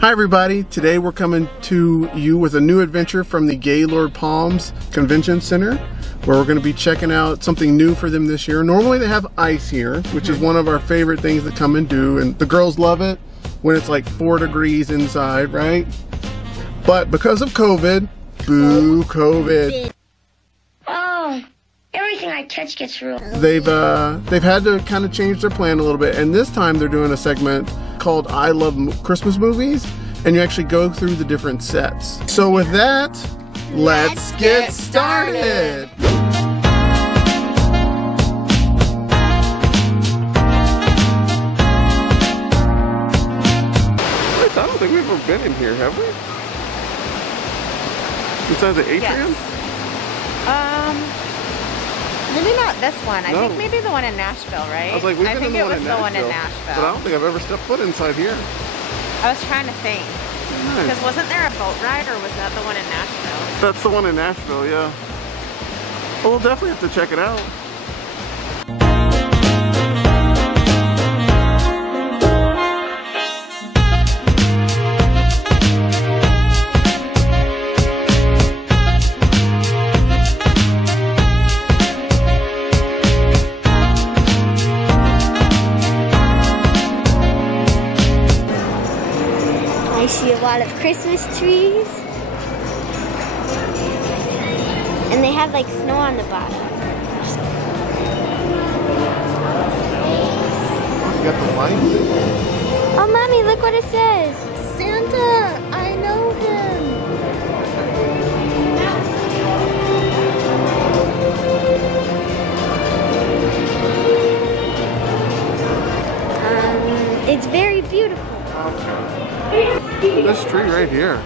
Hi everybody, today we're coming to you with a new adventure from the Gaylord Palms Convention Center, where we're going to be checking out something new for them this year. Normally they have ice here, which is one of our favorite things to come and do, and the girls love it when it's like 4 degrees inside, right? But because of COVID, boo COVID, everything I catch gets ruined. they've had to kind of change their plan a little bit, and this time they're doing a segment called I Love Christmas Movies, and you actually go through the different sets. So with that, let's get started. I don't think we've ever been in here, have we? Inside the atrium? Yes. Maybe not this one. I think maybe the one in Nashville, right? I was like, we've been in the one in Nashville, but I don't think I've ever stepped foot inside here. I was trying to think. Nice. Because wasn't there a boat ride, or was that the one in Nashville? That's the one in Nashville, yeah. Well, we'll definitely have to check it out. I see a lot of Christmas trees. And they have like snow on the bottom. You got the lights? Oh, Mommy, look what it says. Santa, I know him. It's very beautiful. This tree right here,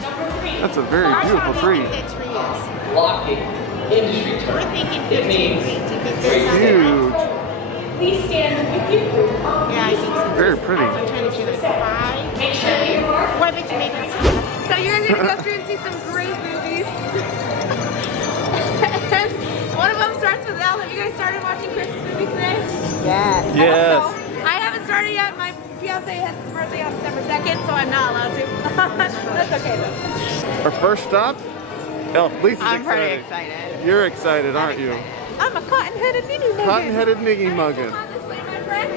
that's a very beautiful tree. Blocking industry term. We're thinking It 15 means feet to get It's huge. please stand. Yeah, I think so. Very pretty. I'm trying to do like 5. Make sure you What did you make it? So you're going to go through and see some great movies. And one of them starts with L. Have you guys started watching Christmas movies today? Yes. So, I haven't started yet. My fiance has his birthday on December 2nd, so I'm not allowed to. That's okay though. Our first stop? Oh, Lisa's I'm excited. pretty excited. You're excited, aren't you? I'm a cotton-headed ninnymuggins. Cotton-headed ninnymuggins. Honestly, my friend,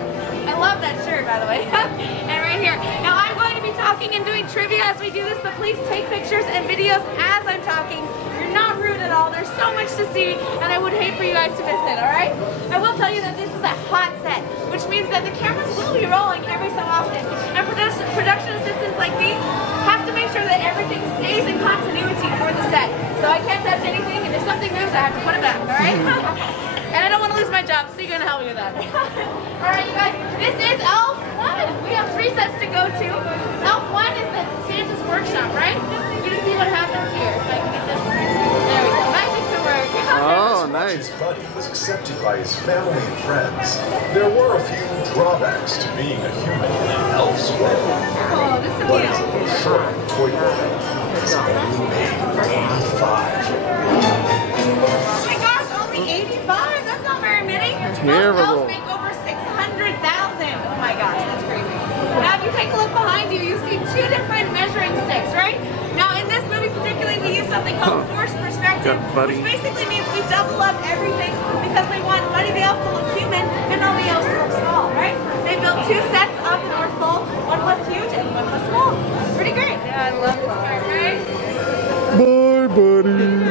I love that shirt, by the way. And right here. Now I'm going to be talking and doing trivia as we do this, but please take pictures and videos as I'm talking. You're not rude at all. There's so much to see, and I would hate for you guys to miss it, all right? I will tell you that this is a hot set, which means that the cameras will be rolling every so often. And production assistants like me have to make sure that everything stays in continuity for the set. So I can't touch anything, and if something moves, I have to put it back, all right? And I don't want to lose my job, so you're going to help me with that. All right, you guys, this is Elf 1. We have 3 sets to go to. Elf 1 is the Santa's workshop, right? You're going to see what happens here. So I can get this. There we go. Magic to work. Oh, nice. His buddy was accepted by his family and friends. There were a few drawbacks to being a human in an elf's world. Oh, this is a Buddy's deal. little fur toy boy is only made 85. Oh my gosh, only 85? That's not very many. Terrible. Most elves make over 600,000. Oh my gosh, that's crazy. Now if you take a look behind you, you see 2 different measuring sticks, right? Now in this movie particularly, we use something called forced perspective, which basically means we double up everything because we want Buddy the Elf to look human and all the elves to look small, right? They built 2 sets of the North Pole. One was huge and one was small. Pretty great. Yeah, I love this part, right? Bye, buddy.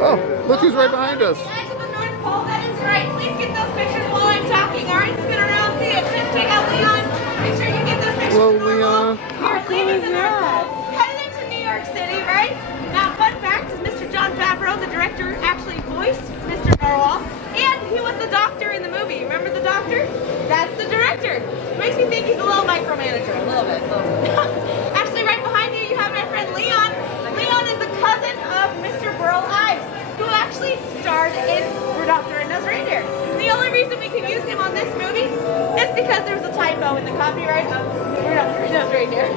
Oh, look who's right behind us. The edge of the North Pole, that is right. Please get those pictures while I'm talking. All right, spin around, see it. Check out Leon. Make sure you get those pictures. Hello, Leon. You're leaving the North Pole, headed into New York City, right? Now, fun fact is Mr. Jon Favreau, the director, actually voiced Mr. Narwhal, and he was the doctor in the movie. Remember the doctor? That's the director. Makes me think he's a little micromanager, a little bit. Actually, right behind you, you have my friend Leon. Leon is the cousin of Mr. Burl Ives, who actually starred in Rudolph the Red-Nosed Reindeer. The only reason we can use him on this movie is because there was a typo in the copyright of Rudolph the Red-Nosed Reindeer.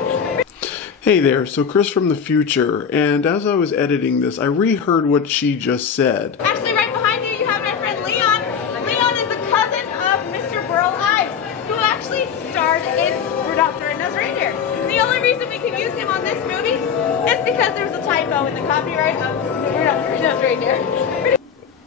Hey there, so Chris from the future, and as I was editing this, I reheard what she just said. Actually, right behind you, you have my friend Leon. Leon is the cousin of Mr. Burl Ives, who actually starred in Rudolph the Red-Nosed Reindeer. The only we can use him on this movie is because there was a typo in the copyright of Rudolph right here.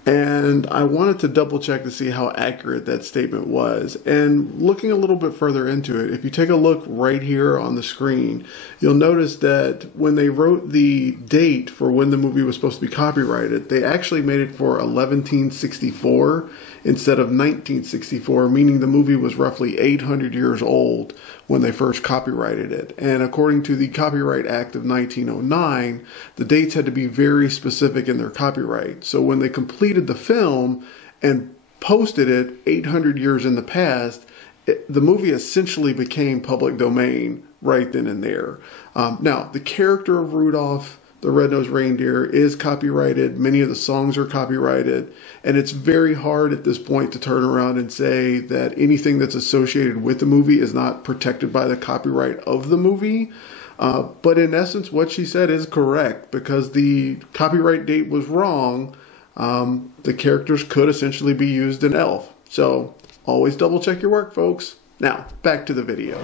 And I wanted to double check to see how accurate that statement was. And looking a little bit further into it, if you take a look right here on the screen, you'll notice that when they wrote the date for when the movie was supposed to be copyrighted, they actually made it for 1164 instead of 1964, meaning the movie was roughly 800 years old when they first copyrighted it. And according to the Copyright Act of 1909, the dates had to be very specific in their copyright. So when they completed the film and posted it 800 years in the past, the movie essentially became public domain right then and there. Now, the character of Rudolph the Red-Nosed Reindeer is copyrighted. Many of the songs are copyrighted. And it's very hard at this point to turn around and say that anything that's associated with the movie is not protected by the copyright of the movie. But in essence, what she said is correct, because the copyright date was wrong. The characters could essentially be used in Elf. So always double check your work, folks. Now, back to the video.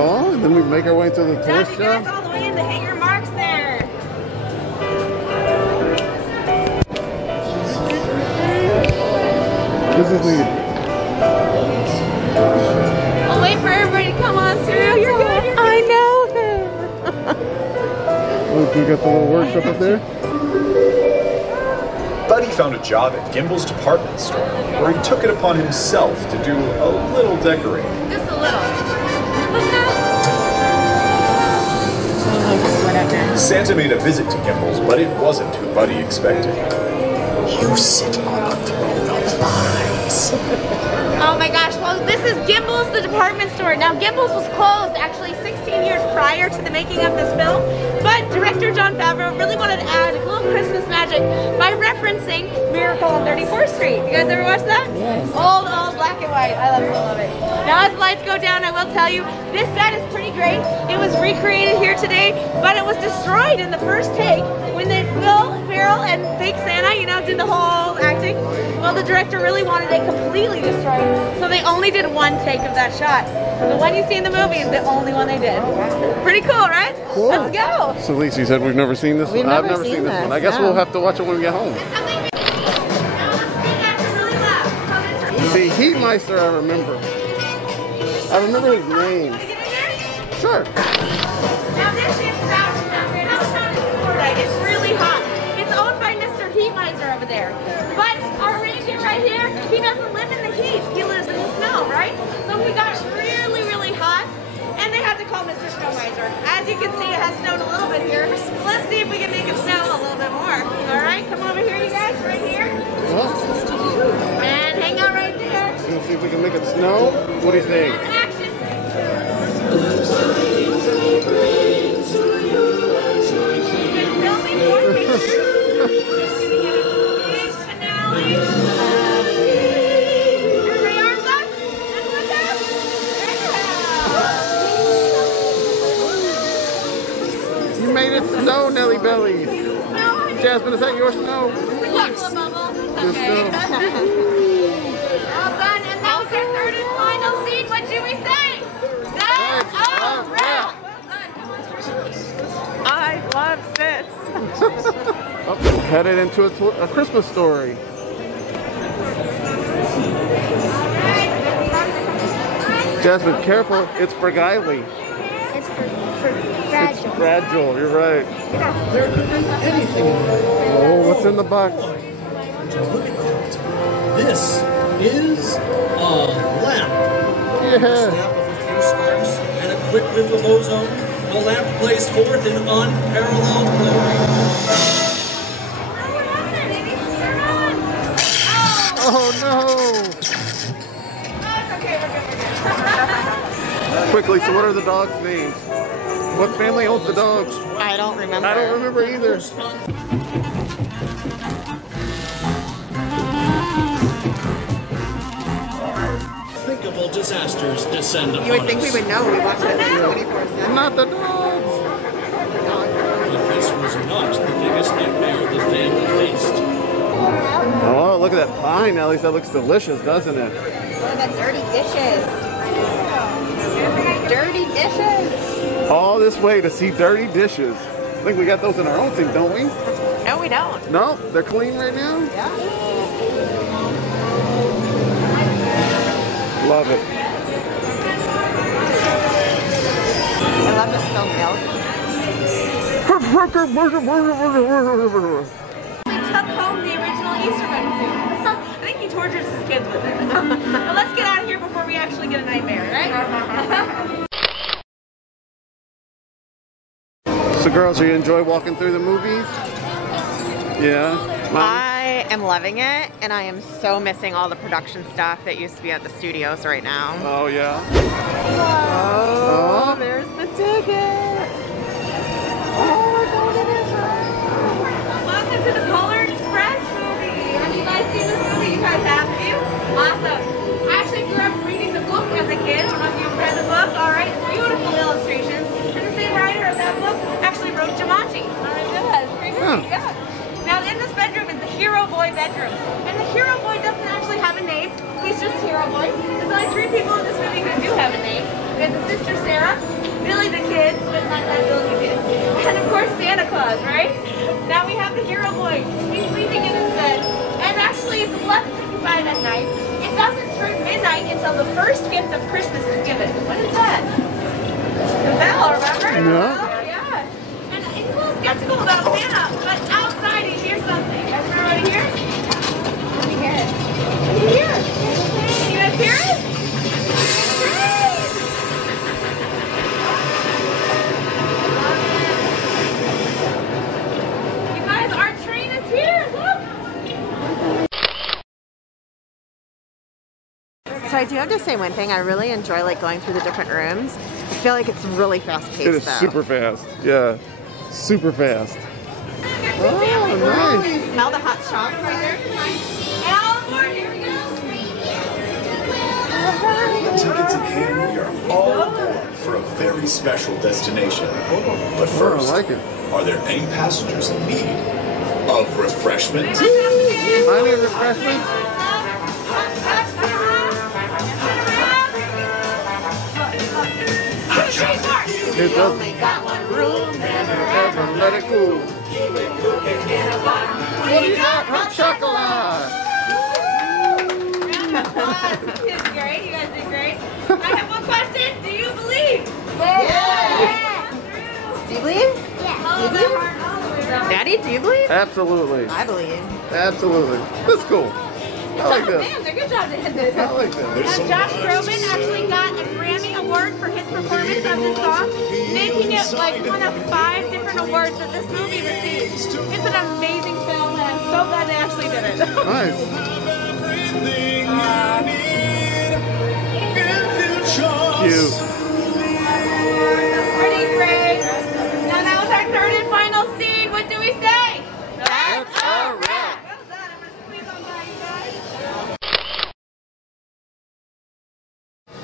Oh, and then we make our way to the toy Dad, you shop. guys all the way in to hang your marks there. This is neat. I'll wait for everybody to come on through. You're good. You're good. I know him. Oh, we got the little workshop up there. Buddy found a job at Gimbel's department store, where he took it upon himself to do a little decorating. Just a little. Santa made a visit to Gimbel's, but it wasn't who Buddy expected. You sit on a throne of lies. Oh my gosh, well this is Gimbel's, the department store. Now Gimbel's was closed actually 16 years prior to the making of this film, but director Jon Favreau really wanted to add a little Christmas magic by referencing Miracle on 34th Street. You guys ever watch that? Yes. Old black and white. I love it. Now as the lights go down, I will tell you, this set is pretty great. It was recreated here today, but it was destroyed in the first take when Will Ferrell and fake Santa, you know, did the whole acting. Well, the director really wanted it completely destroyed, so they only did one take of that shot. The one you see in the movie is the only one they did. Pretty cool, right? Cool. Let's go. So Lisa, you said we've never seen this one? I've never seen this one. I guess we'll have to watch it when we get home. See, Heatmeister, I remember. I remember his name. Sure. Now this is Southtown in Florida. It's really hot. It's owned by Mr. Heatmeister over there. But our reindeer right here, he doesn't live in the heat. He lives in the snow, right? So we got really, really hot, and they had to call Mr. Snowmiser. As you can see, it has snowed a little bit here. Let's see if we can make it snow a little bit more. All right, come over here, you guys, right here. And hang out right there. Let's see if we can make it snow. What do you think? And action. You made it snow, Nelly Bellies. Jasmine, is that your snow? Your snow. Well done, and that was our third and final scene. What do we say? That's a wrap. I love this. Headed into a Christmas story. Jasmine, careful. It's fragile. It's fragile. It's fragile. You're right. There could be anything in there. Oh, what's in the box? Would you look at that? This is a lamp. Yeah. Snap of a few sparks and a quick whiff of ozone. The lamp blazed forth in unparalleled glory. Oh no! Quickly, so what are the dogs' names? What family owns the dogs? I don't remember. I don't remember either. Unthinkable disasters descend upon us. You would think we would know. We watch it 24/7. Not the dogs! But this was not the biggest nightmare the family faced. Oh, look at that pie, Nellie. That looks delicious, doesn't it? What are the dirty dishes? Dirty dishes. All this way to see dirty dishes. I think we got those in our own sink, don't we? No, we don't. No, they're clean right now? Yeah. Love it. I love the spilled milk. We took home the original Easter bunny suit. I think he tortures his kids with it. But let's get out of here before we actually get a nightmare, right? So girls, do you enjoy walking through the movies? Yeah? Mom? I am loving it, and I am so missing all the production stuff that used to be at the studios right now. Oh yeah? Oh, there's the ticket. Oh, we're going to this room. Welcome to the Polar Express movie. Have you guys seen this movie? You guys have, have you? Awesome. I actually grew up reading the book as a kid. I don't know if you've read the book. All right, beautiful illustrations. And the same writer of that book actually wrote Jumanji. Pretty great, yeah. Now in this bedroom is the Hero Boy bedroom. And the Hero Boy doesn't actually have a name. He's just Hero Boy. There's only 3 people in this movie who do have a name. We have the sister Sarah, Billy the Kid, but not that Billy the Kid, and of course Santa Claus, right? Now we have the Hero Boy. He's sleeping in his bed. And actually it's 11:55 at night. It doesn't turn midnight until the first gift of Christmas is given. What is that? The bell, remember? Yeah. Yeah. And he's a little skeptical about Santa, but outside he hears something. You guys remember what he hears? What do you hear? What do you hear? You guys hear it? You guys, our train is here. Look. So I do have to say one thing. I really enjoy like going through the different rooms. I feel like it's really fast paced. It is though. super fast. Yeah. Super fast. Oh, nice. Smell the hot chocolate right there. And all aboard, here we go. Tickets in hand, we are all aboard for a very special destination. But first, I like it. are there any passengers in need of refreshment? I need refreshments. It does. Only got one room. Never let it cool. What do you got? Hot chocolate. You did great. You guys did great. I have one question. Do you believe? Yeah. Do you believe? All of our heart, all the way around. Daddy, do you believe? Absolutely. I believe. Absolutely. That's cool. I like Oh, this. man, they're good job, David. I like that. And Josh Groban actually got a Grammy Award for his performance of this song, making it like one of 5 different awards that this movie received. It's an amazing film, and I'm so glad they actually did it. Nice. Cute. Pretty great. Now that was our 3rd and final scene. What do we say? That's a wrap. Well done. I'm going to squeeze on by, you guys.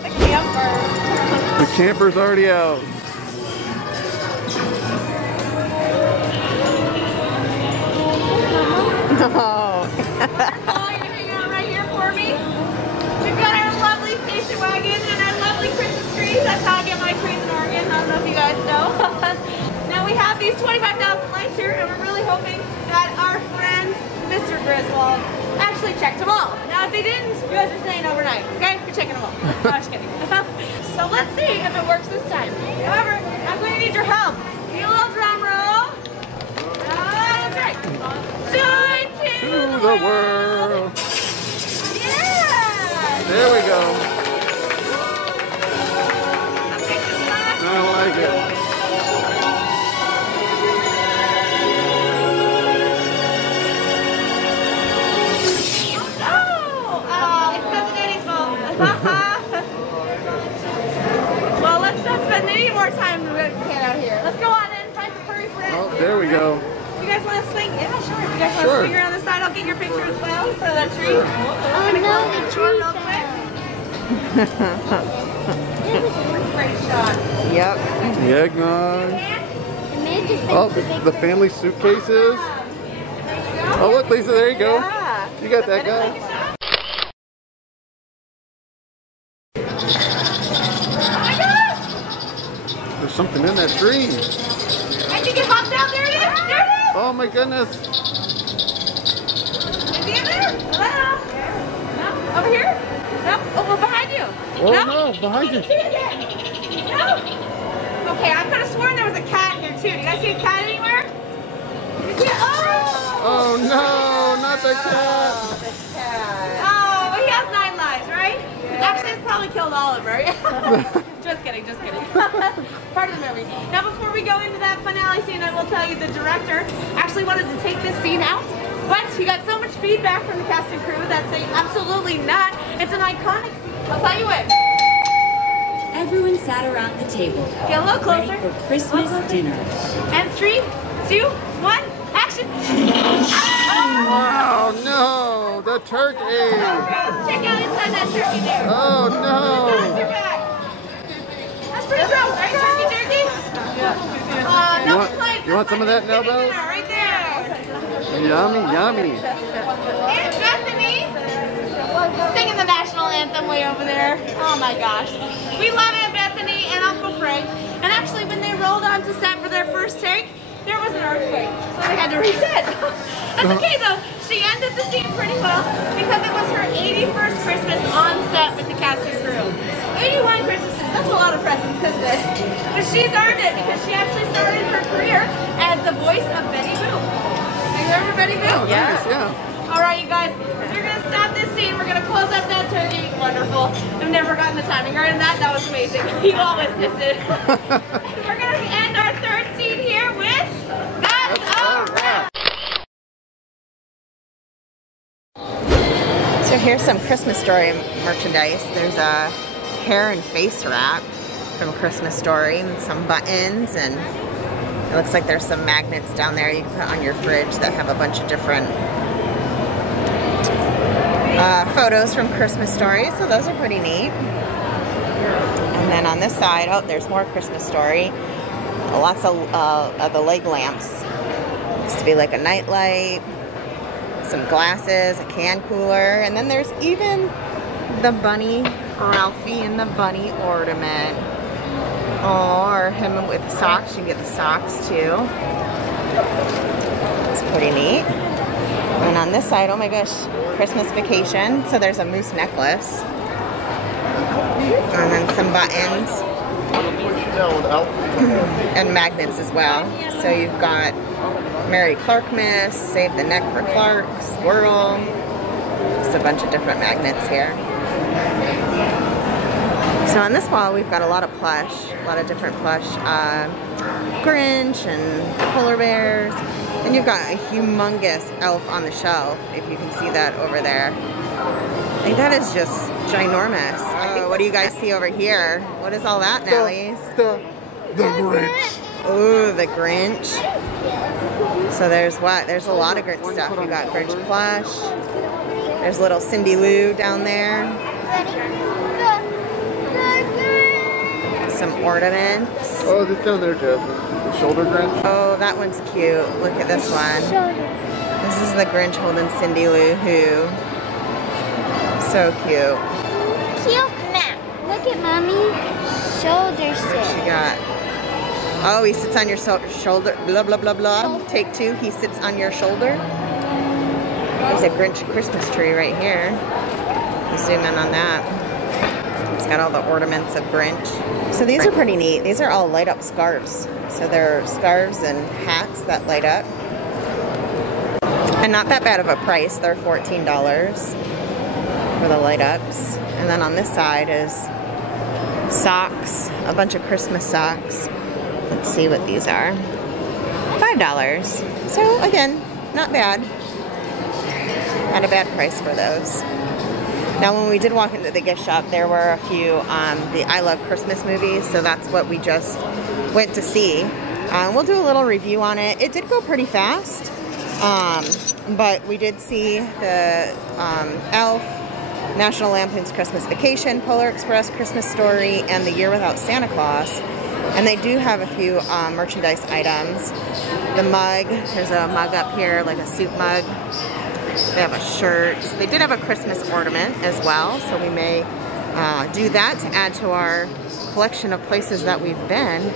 The camper. The camper's already out. Oh. Oh, you're hanging out right here for me. We've got our lovely station wagon and our lovely Christmas trees. That's how I get my trees in Oregon. I don't know if you guys know. Now we have these 25,000 lights here, and we're really hoping that our friend, Mr. Griswold, actually checked them all. Now, if they didn't, you guys are staying overnight, okay? You're checking them all. No, I'm just kidding. So let's see if it works this time. However, I'm going to need your help. Need a little drum roll. That's right. Joy to The world. Yeah! There we go. I like it. Oh, it's Cousin Eddie's fault. Well, let's not spend any more time out here. Let's go on and find some furry friends. Oh, there we go. You guys want to swing? Yeah, sure. If you guys want to swing around the side, I'll get your picture as well for that tree. Oh no, the tree fell. Great shot. Yep. The eggnog. The man just Oh, too big the for family suitcases. Oh, look, Lisa, there you go. Yeah. You got that guy. something in that tree. I think it hopped out. There it is. There it is. Oh my goodness. Is he in there? Hello? No? Over here? No? Oh, well, behind you. Oh no, behind you. No? Okay, I could have sworn there was a cat here too. Do you guys see a cat anywhere? Did you? Oh! Oh no, not the cat. Oh, well, he has 9 lives, right? Yeah. Actually, it's probably killed all of them, right? Just kidding, just kidding. Part of the movie. Now, before we go into that finale scene, I will tell you the director actually wanted to take this scene out, but he got so much feedback from the cast and crew that say absolutely not. It's an iconic scene. I'll tell you what. Everyone sat around the table. Get a little closer. Ready for Christmas dinner. And 3, 2, 1, action. Oh no, the turkey. Check out inside that turkey there. Oh no. That's pretty gross, right? Turkey jerky? You want some of that now, Belle? Right there. Yummy, yummy. And Bethany singing the national anthem way over there. Oh my gosh. We love Aunt Bethany and Uncle Frank. And actually, when they rolled onto set for their first take, there was an earthquake, so they had to reset. That's okay though. She ended the scene pretty well because it was her 81st Christmas on set with the cast and crew. 81 Christmases, that's a lot of presents, isn't it? But she's earned it because she actually started her career as the voice of Betty Boop. You remember Betty Boop? Yeah. Alright you guys, we're going to stop this scene. We're going to close up that turkey. Wonderful. I've never gotten the timing right in that. That was amazing. You always missed it. We're going to end our third scene here with That's a Wrap. So here's some Christmas Story merchandise. There's a hair and face wrap from Christmas Story and some buttons, and it looks like there's some magnets down there you can put on your fridge that have a bunch of different photos from Christmas Story, so those are pretty neat. And then on this side, oh, there's more Christmas Story. Lots of the leg lamps. Used to be like a night light, some glasses, a can cooler, and then there's even the bunny, Ralphie and the bunny ornament. Oh, or him with socks. You can get the socks too. It's pretty neat. And on this side, oh my gosh, Christmas Vacation. So there's a moose necklace. And then some buttons. And magnets as well. So you've got Merry Clarkmas, Save the Neck for Clark, Squirrel. Just a bunch of different magnets here. So on this wall, we've got a lot of plush, a lot of different plush. Grinch and polar bears. And you've got a humongous elf on the shelf, if you can see that over there. I think that is just ginormous. Oh, what do you guys see over here? What is all that, Nellies? The Grinch. Ooh, the Grinch. So there's what? There's a lot of Grinch stuff. You got Grinch plush. There's little Cindy Lou down there. Some ornaments. Oh, this down there, Jasmine. The shoulder Grinch. Oh, that one's cute. Look at this one. This is the Grinch holding Cindy Lou Who. So cute. Cute. Look at Mommy. Shoulder What sit. you got? Oh, he sits on your shoulder. Blah, blah, blah, blah. Take 2. He sits on your shoulder. There's a Grinch Christmas tree right here. Zoom in on that. It's got all the ornaments of Grinch. So these are pretty neat. These are all light up scarves. So they're scarves and hats that light up. And not that bad of a price. They're $14 for the light ups. And then on this side is socks, a bunch of Christmas socks. Let's see what these are. $5. So again, not bad. Not a bad price for those. Now when we did walk into the gift shop, there were a few the I Love Christmas movies, so that's what we just went to see. We'll do a little review on it. It did go pretty fast, but we did see the Elf, National Lampoon's Christmas Vacation, Polar Express Christmas Story, and The Year Without Santa Claus. And they do have a few merchandise items. The mug, there's a mug up here, like a soup mug. They have a shirt. They did have a Christmas ornament as well, so we may do that to add to our collection of places that we've been.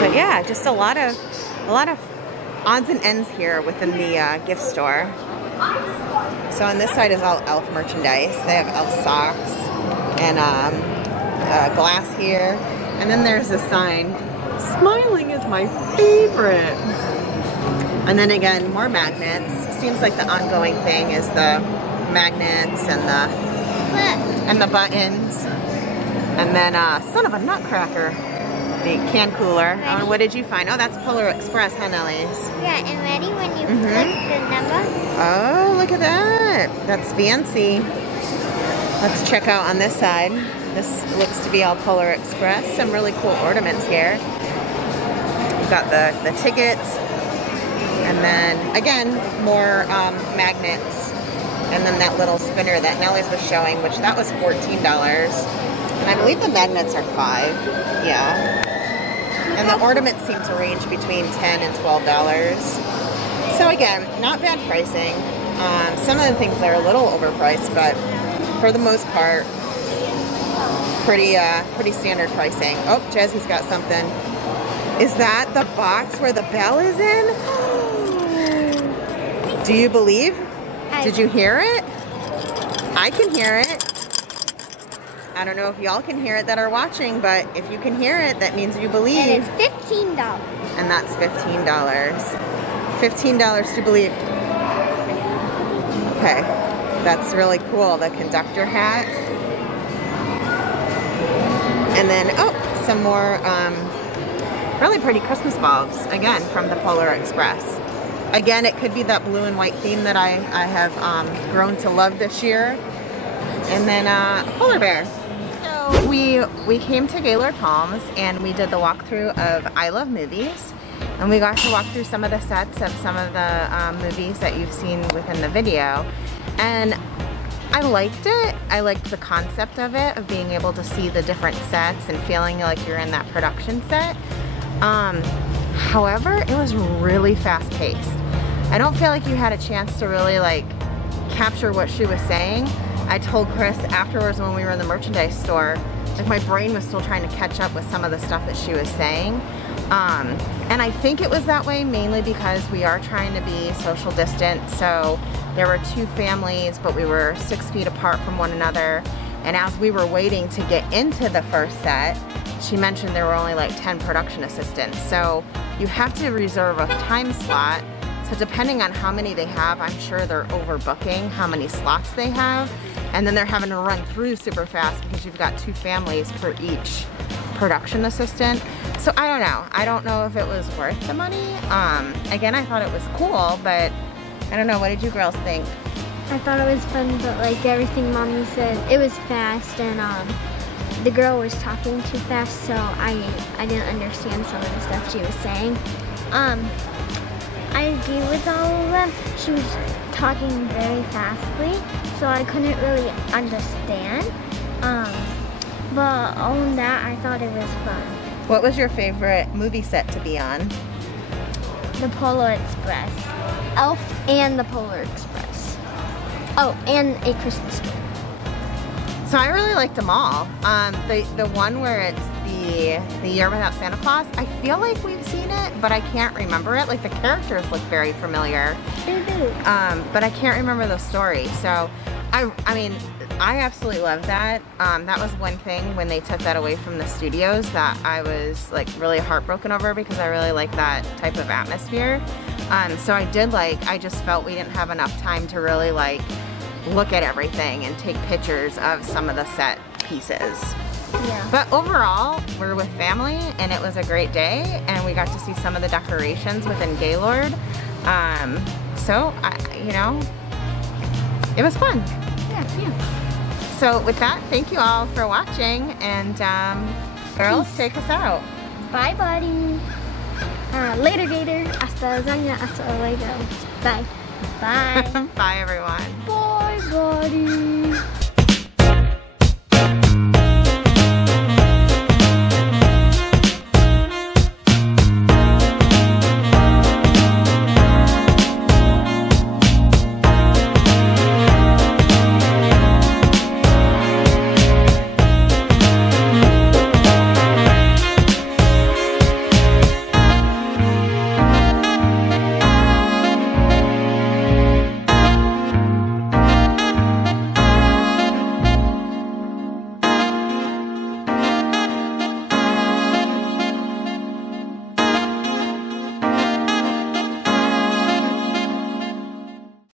But yeah, just a lot of odds and ends here within the gift store. So on this side is all elf merchandise. They have elf socks and glass here. And then there's a sign, "Smiling is my favorite." And then again, more magnets. Seems like the ongoing thing is the magnets and the buttons. And then son of a nutcracker, the can cooler. What did you find? Oh, that's Polar Express, huh, Nellies? Yeah, and ready when you flip the number? Oh, look at that. That's fancy. Let's check out on this side. This looks to be all Polar Express. Some really cool ornaments here. We've got the tickets. And then, again, more magnets. And then that little spinner that Nellies was showing, which that was $14. And I believe the magnets are $5. Yeah. And the ornaments seem to range between $10 and $12. So again, not bad pricing. Some of the things are a little overpriced, but for the most part, pretty standard pricing. Oh, Jazzy's got something. Is that the box where the bell is in? Do you believe? Did you hear it? I can hear it. I don't know if y'all can hear it that are watching, but if you can hear it, that means you believe. And it's $15. And that's $15. $15 to believe. Okay, that's really cool. The conductor hat. And then, oh, some more really pretty Christmas bulbs, again, from the Polar Express. Again, it could be that blue and white theme that I have grown to love this year. And then a polar bear. So we came to Gaylord Palms and we did the walkthrough of I Love Movies. And we got to walk through some of the sets of some of the movies that you've seen within the video. And I liked it. I liked the concept of it, of being able to see the different sets and feeling like you're in that production set. However, it was really fast paced. I don't feel like you had a chance to really like capture what she was saying. I told Chris afterwards when we were in the merchandise store, like my brain was still trying to catch up with some of the stuff that she was saying. And I think it was that way mainly because we are trying to be social distant. So there were two families, but we were 6 feet apart from one another. And as we were waiting to get into the first set, she mentioned there were only like 10 production assistants. So you have to reserve a time slot. So depending on how many they have, I'm sure they're overbooking how many slots they have. And then they're having to run through super fast because you've got 2 families per each production assistant. So I don't know. I don't know if it was worth the money. Again, I thought it was cool, but I don't know. What did you girls think? I thought it was fun, but like everything Mommy said, it was fast, and the girl was talking too fast, so I didn't understand some of the stuff she was saying. I agree with all of them. She was talking very fastly, so I couldn't really understand. But other than that, I thought it was fun. What was your favorite movie set to be on? The Polar Express. Elf and the Polar Express. Oh, and A Christmas Story. So I really liked them all. The one where it's the Year Without Santa Claus, I feel like we've seen it, but I can't remember it. Like the characters look very familiar. They do. But I can't remember the story. So I mean, I absolutely love that. That was one thing when they took that away from the studios that I was like really heartbroken over, because I really like that type of atmosphere. So I just felt we didn't have enough time to really like look at everything and take pictures of some of the set pieces. Yeah. But overall, we're with family and it was a great day, and we got to see some of the decorations within Gaylord. You know, it was fun. Yeah. So with that, thank you all for watching, and girls, take us out. Bye, buddy. Later, Gator. Hasta lasagna, hasta luego. Bye. Bye. Bye, everyone. Bye, buddy.